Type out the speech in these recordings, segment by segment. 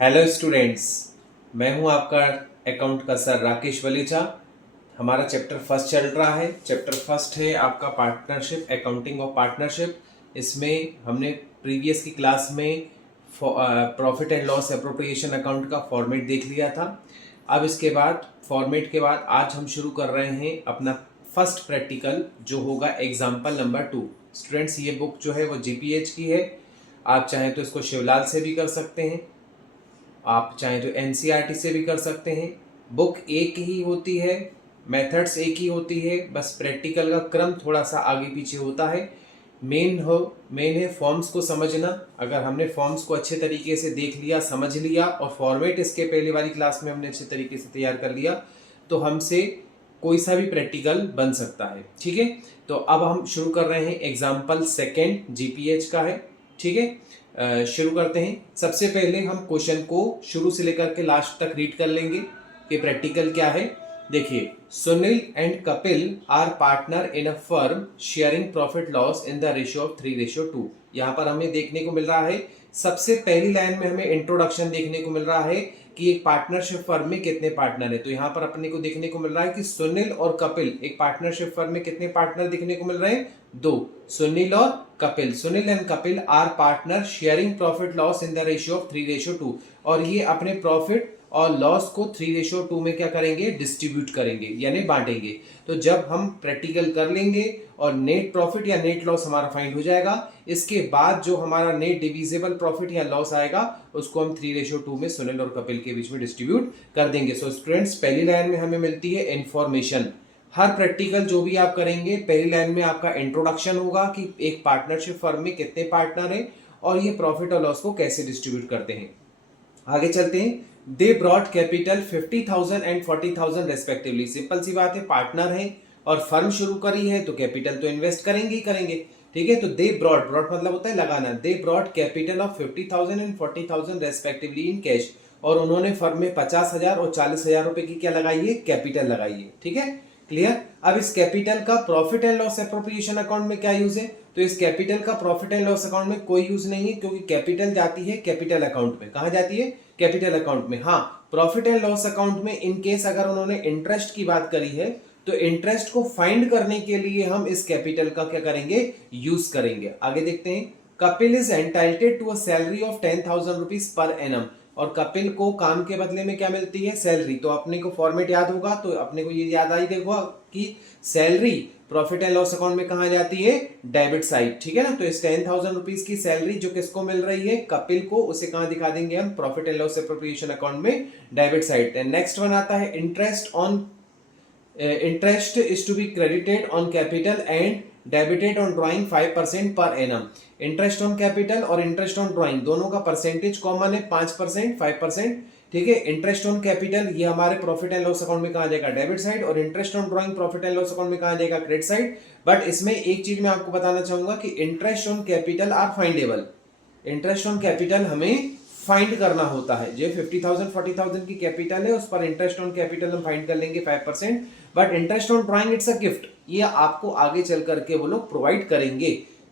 Hello students, मैं हूं आपका अकाउंट का सर राकेश वलीचा। हमारा चैप्टर फर्स्ट चल रहा है। चैप्टर फर्स्ट है आपका पार्टनरशिप, अकाउंटिंग ऑफ पार्टनरशिप। इसमें हमने प्रीवियस की क्लास में profit and loss appropriation account का फॉर्मेट देख लिया था। अब इसके बाद फॉर्मेट के बाद आज हम शुरू कर रहे हैं अपना फर्स्ट प्रैक्टिकल, जो होगा एग्जाम्पल नंबर 2। स्टूडेंट्स, ये बुक जो है वो जीपीएच की है। आप चाहें तो इसको शिवलाल से भी कर सकते हैं, आप चाहें तो एनसीईआरटी से भी कर सकते हैं। बुक एक ही होती है, मेथड्स एक ही होती है, बस प्रैक्टिकल का क्रम थोड़ा सा आगे पीछे होता है। मेन है फॉर्म्स को समझना। अगर हमने फॉर्म्स को अच्छे तरीके से देख लिया, समझ लिया और फॉर्मेट इसके पहले वाली क्लास में हमने अच्छे तरीके से तैयार कर लिया, तो हमसे कोई सा भी प्रैक्टिकल बन सकता है। ठीक है, तो अब हम शुरू कर रहे हैं। एग्जाम्पल सेकेंड जीपीएच का है। ठीक है, शुरू करते हैं। सबसे पहले हम क्वेश्चन को शुरू से लेकर के लास्ट तक रीड कर लेंगे कि प्रैक्टिकल क्या है। देखिए, Sunil and Kapil are partner in a firm sharing profit loss in the ratio of 3:2। यहाँ पर हमें देखने को मिल रहा है, सबसे पहली लाइन में हमें इंट्रोडक्शन देखने को मिल रहा है कि एक पार्टनरशिप फर्म में कितने पार्टनर है। तो यहाँ पर अपने को देखने को मिल रहा है कि सुनील और कपिल, एक पार्टनरशिप फर्म में कितने पार्टनर देखने को मिल रहे हैं? 2, सुनील और Kapil. Sunil and Kapil are partner sharing profit loss in the ratio of 3:2। और ये अपने प्रॉफिट और लॉस को 3:2 में क्या करेंगे? डिस्ट्रीब्यूट करेंगे, यानी बांटेंगे। तो जब हम प्रैक्टिकल कर लेंगे और नेट प्रॉफिट या नेट लॉस हमारा फाइंड हो जाएगा, इसके बाद जो हमारा नेट डिविजिबल प्रॉफिट या लॉस आएगा उसको हम 3:2 में सुनील और कपिल के बीच में डिस्ट्रीब्यूट कर देंगे। सो स्टूडेंट्स, पहली लाइन में हमें मिलती है इंफॉर्मेशन। हर प्रैक्टिकल जो भी आप करेंगे, पहली लाइन में आपका इंट्रोडक्शन होगा कि एक पार्टनरशिप फर्म में कितने पार्टनर हैं और ये प्रॉफिट और लॉस को कैसे डिस्ट्रीब्यूट करते हैं। आगे चलते हैं। They brought capital 50,000 and 40,000 respectively. Simple सी बात है, पार्टनर है और फर्म शुरू करी है तो कैपिटल तो इन्वेस्ट करेंगे ही करेंगे। ठीक है, तो दे ब्रॉट मतलब होता है लगाना। दे brought capital of 50,000 and 40,000 respectively in cash. और उन्होंने फर्म में 50,000 और 40,000 रुपए की क्या लगाई है? कैपिटल लगाई है। ठीक है, क्लियर। अब इस कैपिटल का profit and loss appropriation account में क्या यूज है? तो इस कैपिटल का प्रॉफिट एंड लॉस अकाउंट में कोई यूज नहीं है, क्योंकि कैपिटल जाती है कैपिटल अकाउंट में। कहां जाती है? कैपिटल अकाउंट में। हाँ, प्रॉफिट एंड लॉस अकाउंट में इन केस अगर उन्होंने इंटरेस्ट की बात करी है तो इंटरेस्ट को फाइंड करने के लिए हम इस कैपिटल का क्या करेंगे? यूज करेंगे। आगे देखते हैं। Kapil is entitled to a salary of 10,000 rupees per annum. और कपिल को काम के बदले में क्या मिलती है? सैलरी। तो अपने को फॉर्मेट याद होगा, तो अपने को ये याद आई देखो कि salary profit and loss account में कहा जाती है? Debit side. ठीक है ना, तो इस 10,000 रुपीज की सैलरी जो किसको मिल रही है? कपिल को। उसे कहां दिखा देंगे हम? Profit and loss appropriation account में, डेबिट साइड। नेक्स्ट वन आता है interest is to be credited on capital and debited on drawing 5% per annum। Interest on capital और इंटरेस्ट ऑन ड्राइंग दोनों का परसेंटेज कॉमन है, 5%, 5%। ठीक है, इंटरेस्ट ऑन कैपिटल ये हमारे प्रॉफिट एंड लॉस अकाउंट में कहा जाएगा? Debit side. और interest on drawing profit and loss account में कहा जाएगा? Credit side. बट इसमें एक चीज मैं आपको बताना चाहूंगा कि interest on capital are findable. Interest on capital हमें फाइंड करना होता है। जो 50,000 40,000 की कैपिटल है उस पर इंटरेस्ट ऑन कैपिटल हम फाइंड कर लेंगे 5%। But interest on drawing it's a gift, ये आपको आगे चल करके वो लोग प्रोवाइड करेंगे।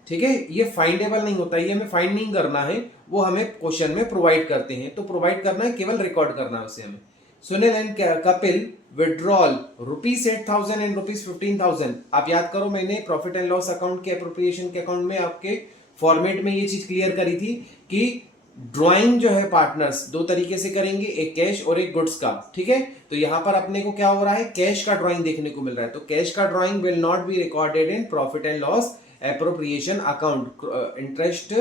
ठीक है, ये फाइंडेबल नहीं होता, ये हमें फाइंड नहीं करना है, वो हमें क्वेश्चन में प्रोवाइड करते हैं। तो प्रोवाइड करना है, केवल रिकॉर्ड करना है उसे हमें। Sunil and Kapil withdrawal ₹8,000 and ₹15,000। आप याद करो, मैंने प्रॉफिट एंड लॉस अकाउंट के एप्रोप्रिएशन के अकाउंट में आपके फॉर्मेट में ये चीज क्लियर करी थी कि ड्राइंग जो है पार्टनर्स दो तरीके से करेंगे, एक कैश और एक गुड्स का। ठीक है, तो यहां पर अपने को क्या हो रहा है? कैश का ड्राइंग देखने को मिल रहा है। तो कैश का drawing will not be recorded in profit and loss appropriation account. Interest,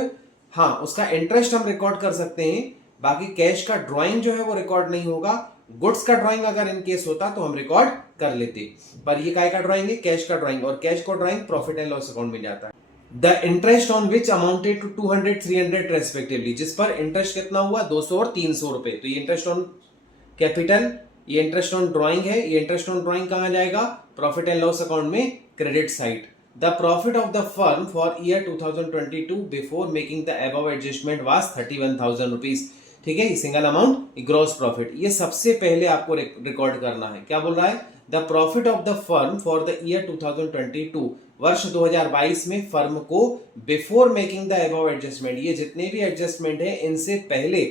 हाँ, उसका इंटरेस्ट हम रिकॉर्ड कर सकते हैं, बाकी कैश का ड्राइंग जो है वो रिकॉर्ड नहीं होगा। गुड्स का ड्राइंग अगर इन केस होता तो हम रिकॉर्ड कर लेते, पर ये काय का ड्राइंग है? कैश का ड्राइंग। और कैश का drawing profit and loss account में जाता है। The interest on which amounted to 200 300 respectively. जिस पर इंटरेस्ट कितना हुआ? 200 और 300 रुपए। तो ये इंटरेस्ट ऑन कैपिटल, ये इंटरेस्ट ऑन ड्राइंग है। ये इंटरेस्ट ऑन ड्राइंग कहां जाएगा? प्रॉफिट एंड लॉस अकाउंट में, credit side. The profit of the firm for year 2022 before making the above adjustment was 31,000 rupees. ठीक है, सिंगल अमाउंट ग्रॉस प्रॉफिट। ये सबसे पहले आपको रिकॉर्ड करना है। क्या बोल रहा है? The profit of the firm for the year 2022, वर्ष 2022 में फर्म को before making the above adjustment, ये जितने भी एडजस्टमेंट है इनसे पहले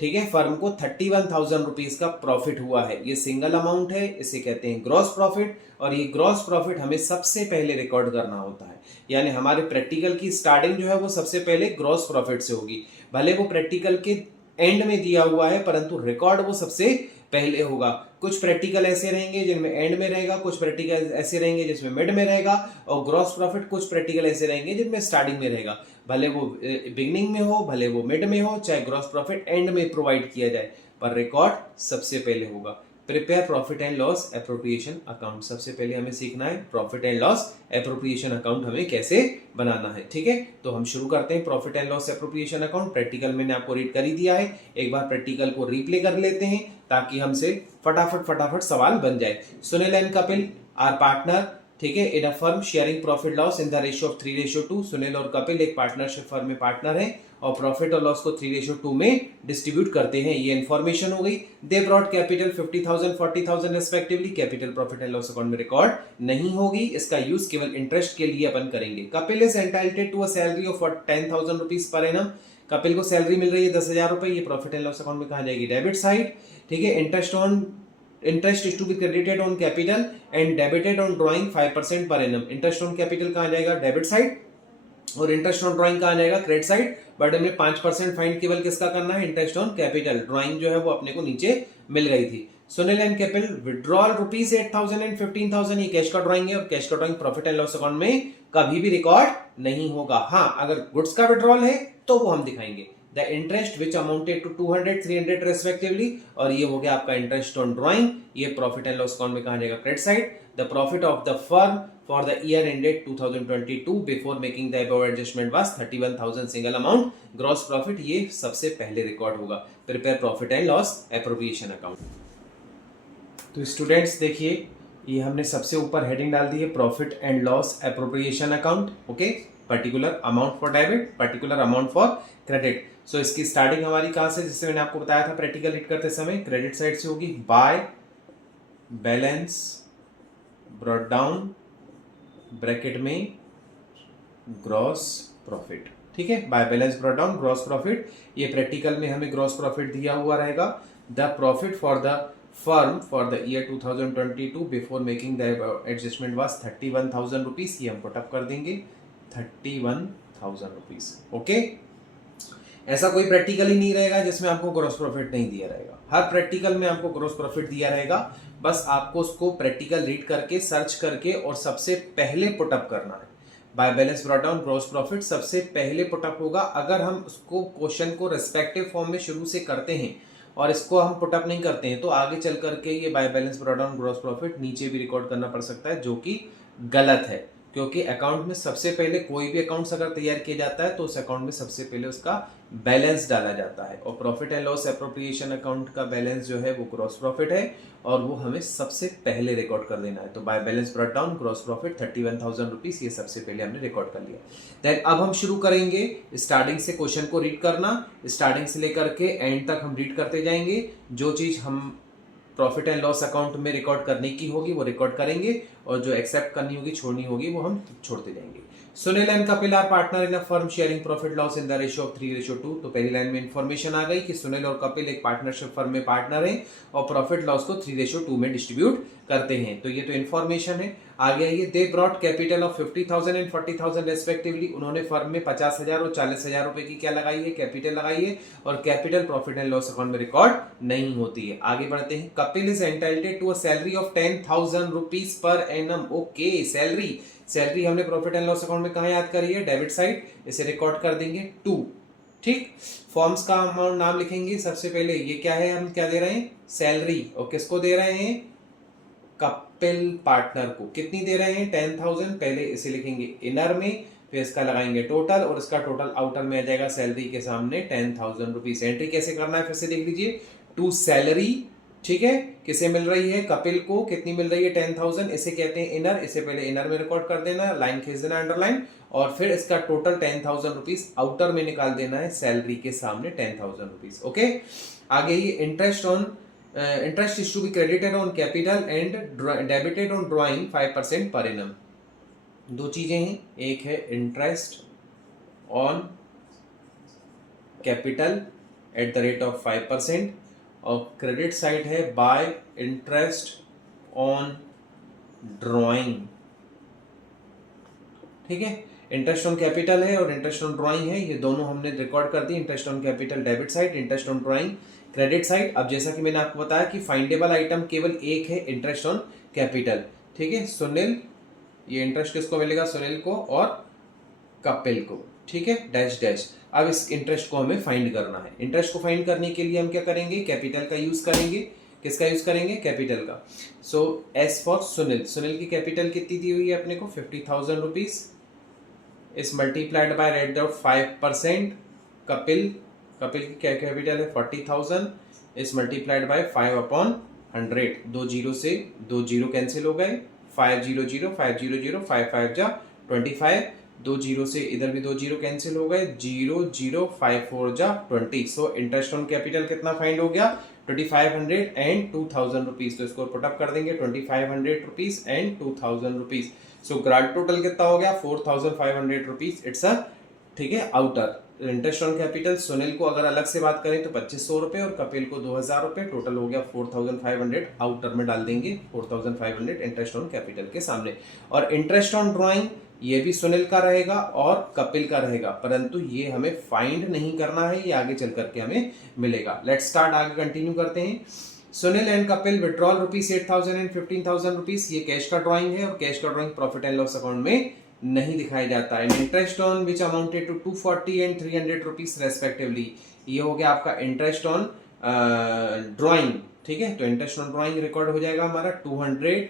ठीक है, फर्म को 31,000 रुपीज का प्रॉफिट हुआ है। ये सिंगल अमाउंट है, इसे कहते हैं ग्रॉस प्रॉफिट, और ये ग्रॉस प्रॉफिट हमें सबसे पहले रिकॉर्ड करना होता है। यानी हमारे प्रैक्टिकल की स्टार्टिंग जो है वो सबसे पहले ग्रॉस प्रॉफिट से होगी, भले वो प्रैक्टिकल के एंड में दिया हुआ है परंतु रिकॉर्ड वो सबसे पहले होगा। कुछ प्रैक्टिकल ऐसे रहेंगे जिनमें एंड में रहेगा, कुछ प्रैक्टिकल ऐसे रहेंगे जिसमें मिड में रहेगा, और ग्रॉस प्रॉफिट कुछ प्रैक्टिकल ऐसे रहेंगे जिनमें स्टार्टिंग में रहेगा। भले वो बिगनिंग में हो, भले वो मिड में हो, चाहे ग्रॉस प्रॉफिट एंड में प्रोवाइड किया जाए, पर रिकॉर्ड सबसे पहले होगा। Prepare profit and loss appropriation account, सबसे पहले हमें सीखना है profit and loss appropriation account हमें कैसे बनाना है। ठीक है, तो हम शुरू करते हैं profit and loss appropriation account. Practical मैंने आपको रीड कर ही दिया है, एक बार प्रैक्टिकल को रिप्ले कर लेते हैं ताकि हमसे फटाफट सवाल बन जाए। Sunil and Kapil are partner, ठीक है, in a firm sharing profit loss in the ratio of 3:2। Sunil और कपिल एक पार्टनरशिप फर्म में पार्टनर हैं और प्रॉफिट और लॉस को 3:2 में डिस्ट्रीब्यूट करते हैं। ये इन्फॉर्मेशन हो गई। दे brought capital 50,000 40,000 respectively. Capital profit and loss account में रिकॉर्ड नहीं होगी, इसका यूज केवल इंटरेस्ट के लिए अपन करेंगे। Kapil is entitled to a salary of 10,000 rupees per annum. Kapil को सैलरी मिल रही है 10,000 रुपए, ये प्रॉफिट एंड लॉस अकाउंट में कहा जाएगी डेबिट साइड। ठीक है, interest is to be credited on capital and debited on drawing 5% per annum. Interest on capital कहा जाएगा डेबिट साइड और इंटरेस्ट ऑन ड्राइंग कहा जाएगा क्रेडिट साइड। बट हमें 5% फाइंड केवल किसका करना है, इंटरेस्ट ऑन कैपिटल। ड्राइंग जो है वो अपने को नीचे मिल गई थी। Sunil and Kapil withdrawal rupees 8,000 and 15,000, ये कैश का ड्राइंग है और कैश का drawing profit and loss account में कभी भी रिकॉर्ड नहीं होगा। हाँ, अगर गुड्स का विड्रॉल है तो वो हम दिखाएंगे। The interest which amounted to 200 300 respectively, और ये हो गया आपका इंटरेस्ट ऑन ड्राइंग, ये प्रॉफिट एंड लॉस अकाउंट में कहा जाएगा credit side. The profit of the firm for the year ended 2022 before making the above adjustment was 31,000 single amount gross profit, ये सबसे पहले रिकॉर्ड होगा। Prepare profit and loss appropriation account. तो students देखिए, ये हमने सबसे ऊपर हेडिंग डाल दी है profit and loss appropriation account. Okay, particular amount for debit, particular amount for credit. So इसकी स्टार्टिंग हमारी कहां से, जिससे मैंने आपको बताया था प्रैक्टिकल रीड करते समय, क्रेडिट साइड से होगी। By balance brought down bracket में ग्रॉस प्रॉफिट। ठीक है, by balance brought down gross profit, ये प्रैक्टिकल में हमें ग्रॉस प्रॉफिट दिया हुआ रहेगा। The profit for the firm for the year 2022 before making the adjustment was 31,000 rupees, ये हम पुट अप कर देंगे 31,000 रुपीज। ओके, ऐसा कोई प्रैक्टिकल ही नहीं रहेगा जिसमें आपको ग्रॉस प्रॉफिट नहीं दिया रहेगा, हर प्रैक्टिकल में आपको ग्रॉस प्रॉफिट दिया रहेगा। बस आपको उसको प्रैक्टिकल रीड करके सर्च करके और सबसे पहले पुटअप करना है। By balance brought down gross profit सबसे पहले पुटअप होगा। अगर हम उसको क्वेश्चन को रेस्पेक्टिव फॉर्म में शुरू से करते हैं और इसको हम पुटअप नहीं करते हैं तो आगे चल करके ये by balance brought down gross profit नीचे भी रिकॉर्ड करना पड़ सकता है, जो कि गलत है। क्योंकि अकाउंट में सबसे पहले कोई भी अकाउंट्स अगर तैयार किया जाता है तो उस अकाउंट में सबसे पहले उसका बैलेंस डाला जाता है, और profit and loss appropriation account का बैलेंस जो है वो ग्रॉस प्रॉफिट है और वो हमें सबसे पहले रिकॉर्ड कर देना है। तो by balance brought down gross profit 31,000 rupees, ये सबसे पहले हमने रिकॉर्ड कर लिया। देन अब हम शुरू करेंगे स्टार्टिंग से क्वेश्चन को रीड करना, स्टार्टिंग से लेकर के एंड तक हम रीड करते जाएंगे। जो चीज हम प्रॉफिट एंड लॉस अकाउंट में रिकॉर्ड करने की होगी वो रिकॉर्ड करेंगे और जो एक्सेप्ट करनी होगी, छोड़नी होगी, वो हम छोड़ते जाएंगे। Sunil and Kapil are partner in a firm sharing profit loss in the ratio of 3:2। तो पहली लाइन में इंफॉर्मेशन आ गई कि सुनील और कपिल एक पार्टनरशिप फर्म में पार्टनर हैं और प्रॉफिट लॉस को 3:2 में डिस्ट्रीब्यूट करते हैं। तो ये तो इन्फॉर्मेशन है। आगे आइए, दे brought capital of 50,000 and 40,000 respectively. उन्होंने फर्म में 50,000 और 40,000 रुपए की क्या लगाई है, कैपिटल लगाई है, और capital profit and loss account में रिकॉर्ड नहीं होती है। आगे बढ़ते हैं। Kapil is entitled to a salary of 10,000 rupees per annum. Okay, salary हमने प्रॉफिट एंड लॉस अकाउंट में कहा याद करी है, डेबिट साइड, इसे रिकॉर्ड कर देंगे 2। ठीक, फॉर्म्स का अमाउंट नाम लिखेंगे सबसे पहले। ये क्या है, हम क्या दे रहे हैं, सैलरी, और किसको दे रहे हैं, कपिल पार्टनर को। कितनी दे रहे हैं, 10,000। पहले इसे लिखेंगे इनर में, फिर इसका लगाएंगे टोटल और इसका टोटल आउटर में आ जाएगा सैलरी के सामने 10,000 रुपीज। एंट्री कैसे करना है फिर से देख लीजिए, टू सैलरी, ठीक है, किसे मिल रही है, कपिल को। कितनी मिल रही है, 10,000, इसे कहते हैं इनर, इसे पहले इनर में रिकॉर्ड कर देना, लाइन खींच देना अंडरलाइन, और फिर इसका टोटल 10,000 रुपीज आउटर में निकाल देना है सैलरी के सामने 10,000 रुपीज। ओके, आगे ये interest is to be credited on capital and debited on drawing 5% per annum. दो चीजें हैं, एक है interest on capital at the rate of 5%, और क्रेडिट साइड है बाय इंटरेस्ट ऑन ड्रॉइंग। ठीक है, इंटरेस्ट ऑन कैपिटल है और इंटरेस्ट ऑन ड्राइंग है, ये दोनों हमने रिकॉर्ड कर दी। Interest on capital debit side, interest on drawing credit side. अब जैसा कि मैंने आपको बताया कि फाइंडेबल आइटम केवल एक है, इंटरेस्ट ऑन कैपिटल। ठीक है, सुनील, ये इंटरेस्ट किसको मिलेगा? सुनील को और कपिल को। ठीक है, डैश डैश। अब इस इंटरेस्ट को हमें फाइंड करना है। इंटरेस्ट को फाइंड करने के लिए हम क्या करेंगे? कैपिटल का यूज करेंगे। किसका यूज करेंगे? कैपिटल का। सो एस फॉर सुनील, सुनील की कैपिटल कितनी दी हुई है अपने को? 50,000 रुपीज इस multiplied by rate of 5%। Kapil, Kapil की क्या कैपिटल है? 40,000 इस मल्टीप्लाइड बाय 5/100। 2 जीरो से 2 जीरो कैंसिल हो गए, 500 500 5 5 जा 25। 2 जीरो से इधर भी 2 जीरो कैंसिल हो गए, 0 0 5 4 जा 20। सो इंटरेस्ट ऑन कैपिटल कितना फाइंड हो गया? 2500 एंड 2000 रुपीज। तो इसको पुटअप कर देंगे, 2500 rupees and 2000 rupees. So grand total कितना हो गया? 4500 रुपीज। इट्स अ, ठीक है, outer. Interest on capital Sunil को अगर अलग से बात करें तो 2500 रुपए और कपिल को 2000 रुपए, टोटल हो गया 4500। आउटर में डाल देंगे 4500 इंटरेस्ट ऑन कैपिटल के सामने। और इंटरेस्ट ऑन ड्राइंग ये भी सुनील का रहेगा और कपिल का रहेगा, परंतु ये हमें फाइंड नहीं करना है, ये आगे चल करके हमें मिलेगा। लेट्स स्टार्ट, आगे कंटिन्यू करते हैं। Sunil and Kapil withdrawal rupees 8,000 and 15,000 rupees. ये कैश का ड्राइंग है और कैश का drawing profit and loss account में नहीं दिखाया जाता है। Interest on which amounted to 240 and 300 rupees respectively. ये हो गया आपका इंटरेस्ट ऑन ड्राइंग। ठीक है, तो इंटरेस्ट ऑन ड्राइंग रिकॉर्ड हो जाएगा हमारा 200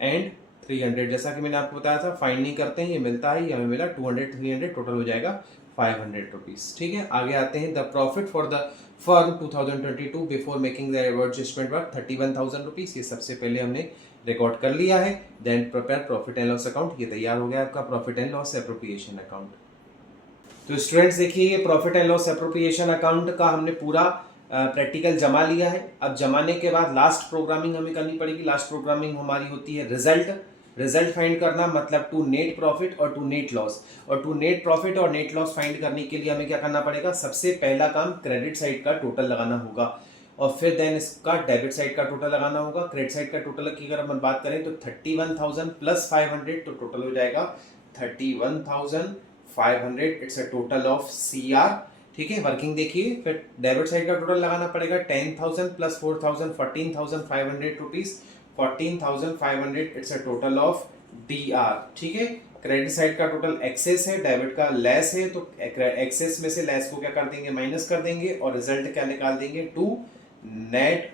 एंड 300। जैसा कि मैंने आपको बताया था, फाइंड नहीं करते हैं, ये मिलता है, ये हमें मिला 200 300, टोटल हो जाएगा 500 रुपीज। ठीक है, आगे आते हैं। The profit for the firm 2022 before making the adjustment worth 31,000 rupees. ये सबसे पहले हमने रिकॉर्ड कर लिया है। Then prepare profit and loss account, ये तैयार हो गया आपका profit and loss appropriation account. तो स्टूडेंट्स देखिए, ये profit and loss appropriation account का हमने पूरा प्रैक्टिकल जमा लिया है। अब जमाने के बाद लास्ट प्रोग्रामिंग हमें करनी पड़ेगी। लास्ट प्रोग्रामिंग हमारी होती है रिजल्ट। रिजल्ट फाइंड करना, मतलब टू नेट प्रॉफिट और टू नेट लॉस। और टू नेट प्रॉफिट और नेट लॉस फाइंड करने के लिए हमें क्या करना पड़ेगा? सबसे पहला काम क्रेडिट साइड का टोटल लगाना होगा और फिर देन इसका डेबिट साइड का टोटल लगाना होगा। क्रेडिट साइड का टोटल की अगर हम बात करें तो 31,000 प्लस 500, तो टोटल हो जाएगा 31,500। It's a total of CR। ठीक है, वर्किंग देखिए। फिर डेबिट साइड का टोटल लगाना पड़ेगा 10,000 plus 4,000 14,500 rupees, 14,500। It's a total of DR। ठीक है, क्रेडिट साइड का टोटल एक्सेस है, डेबिट का लेस है, तो एक्सेस में से लेस को क्या कर देंगे? माइनस कर देंगे और रिजल्ट क्या निकाल देंगे? To net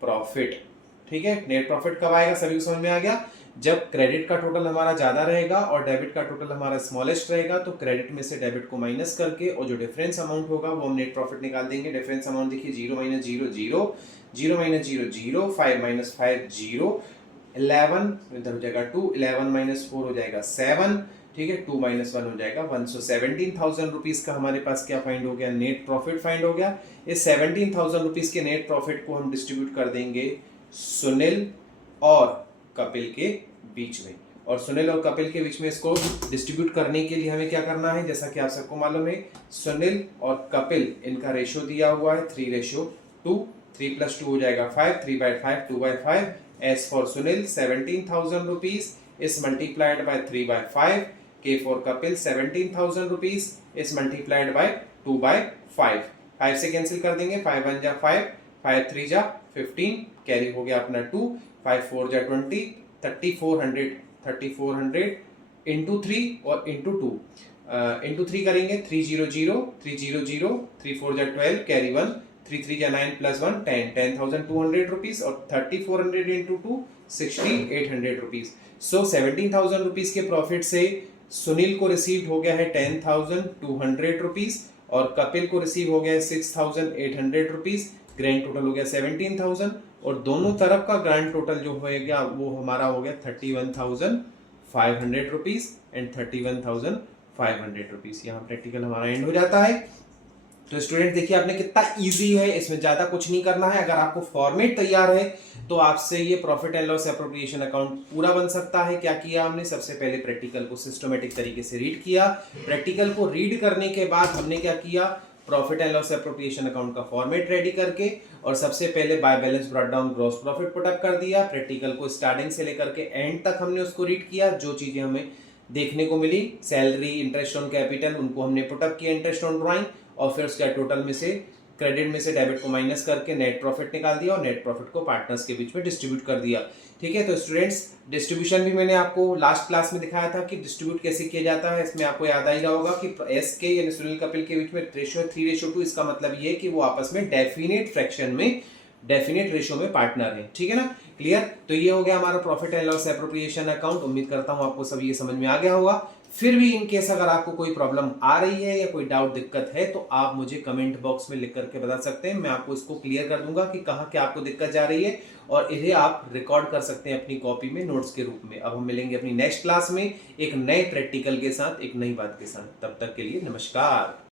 profit. ठीक है, नेट प्रॉफिट कब आएगा? सभी को समझ में आ गया? जब क्रेडिट का टोटल हमारा ज्यादा रहेगा और डेबिट का टोटल हमारा स्मॉलेस्ट रहेगा, तो क्रेडिट में से डेबिट को माइनस करके और जो डिफरेंस अमाउंट होगा वो हम नेट प्रॉफिट निकाल देंगे। डिफरेंस अमाउंट देखिए, 0 - 0 0, 0 - 0 0, 5 - 5 0, 11 इधर हो जाएगा 2, 11 - 4 हो जाएगा 7। ठीक है, 2 - 1 हो जाएगा 1। सो 17,000 रुपीज का हमारे पास क्या फाइंड हो गया? नेट प्रॉफिट फाइंड हो गया। इस 17,000 रुपीज के नेट प्रॉफिट को हम डिस्ट्रीब्यूट कर देंगे सुनील और कपिल के बीच में। और सुनील और कपिल के बीच में इसको डिस्ट्रीब्यूट करने के लिए हमें क्या करना है? जैसा कि आप सबको मालूम है, सुनील और कपिल इनका रेशियो दिया हुआ है 3:2। 3 + 2 हो जाएगा 5, 3/5 2/5। S for Sunil 17,000 rupees is multiplied by 3/5। के for Kapil 17,000 rupees is multiplied by 2/5। 5 से कैंसिल कर देंगे, 5 1 जा 5, 5 3 जा 15, कैरी हो गया अपना 2, 5 4 जा 20, 3400 इंटू 3 और इंटू 2। इंटू 3 करेंगे 300 300, 3 4 जा 12, कैरी 1, 3 3 जा 9 प्लस 1 10, 10,200 रुपीज और 3400 इंटू 2 6,800 रुपीज। सो 17,000 रुपीज के प्रॉफिट से सुनील को रिसीव हो गया है 10,200 रुपीज और कपिल को रिसीव हो गया है 6,800 रुपीज। ग्रैंड टोटल हो गया 17,000 और दोनों तरफ का ग्रैंड टोटल जो होगा वो हमारा हो गया 31,500 रुपीज एंड 31,500 रुपीज। यहाँ प्रैक्टिकल हमारा एंड हो जाता है। तो स्टूडेंट देखिए, आपने कितना इजी है, इसमें ज्यादा कुछ नहीं करना है। अगर आपको फॉर्मेट तैयार है तो आपसे ये profit and loss appropriation account पूरा बन सकता है। क्या किया हमने? सबसे पहले प्रैक्टिकल को सिस्टमेटिक तरीके से रीड किया। प्रैक्टिकल को रीड करने के बाद हमने क्या किया? Profit and loss appropriation account का फॉर्मेट रेडी करके और सबसे पहले by balance brought down gross profit put up कर दिया। प्रैक्टिकल को स्टार्टिंग से लेकर के एंड तक हमने उसको रीड किया, जो चीजें हमें देखने को मिली, सैलरी, इंटरेस्ट ऑन कैपिटल, उनको हमने पुटअप किया इंटरेस्ट ऑन ड्राइंग, और फिर उसका टोटल में से क्रेडिट में से डेबिट को माइनस करके नेट प्रॉफिट निकाल दिया और नेट प्रॉफिट को पार्टनर्स के बीच में डिस्ट्रीब्यूट कर दिया। ठीक है, तो स्टूडेंट्स डिस्ट्रीब्यूशन भी मैंने आपको लास्ट क्लास में दिखाया था कि डिस्ट्रीब्यूट कैसे किया जाता है। इसमें आपको याद आ ही रहा होगा कि एस के यानी सुनील कपिल के बीच में रेशियो है 3:2। इसका मतलब ये है कि वो आपस में डेफिनेट फ्रैक्शन में, डेफिनेट रेशियो में पार्टनर है। ठीक है ना, क्लियर। तो ये हो गया हमारा profit and loss appropriation account. उम्मीद करता हूं आपको सब ये समझ में आ गया होगा। फिर भी इन केस अगर आपको कोई प्रॉब्लम आ रही है या कोई डाउट दिक्कत है तो आप मुझे कमेंट बॉक्स में लिख करके बता सकते हैं। मैं आपको इसको क्लियर कर दूंगा कि कहाँ क्या आपको दिक्कत जा रही है, और इन्हें आप रिकॉर्ड कर सकते हैं अपनी कॉपी में नोट्स के रूप में। अब हम मिलेंगे अपनी नेक्स्ट क्लास में एक नए प्रैक्टिकल के साथ, एक नई बात के साथ। तब तक के लिए नमस्कार।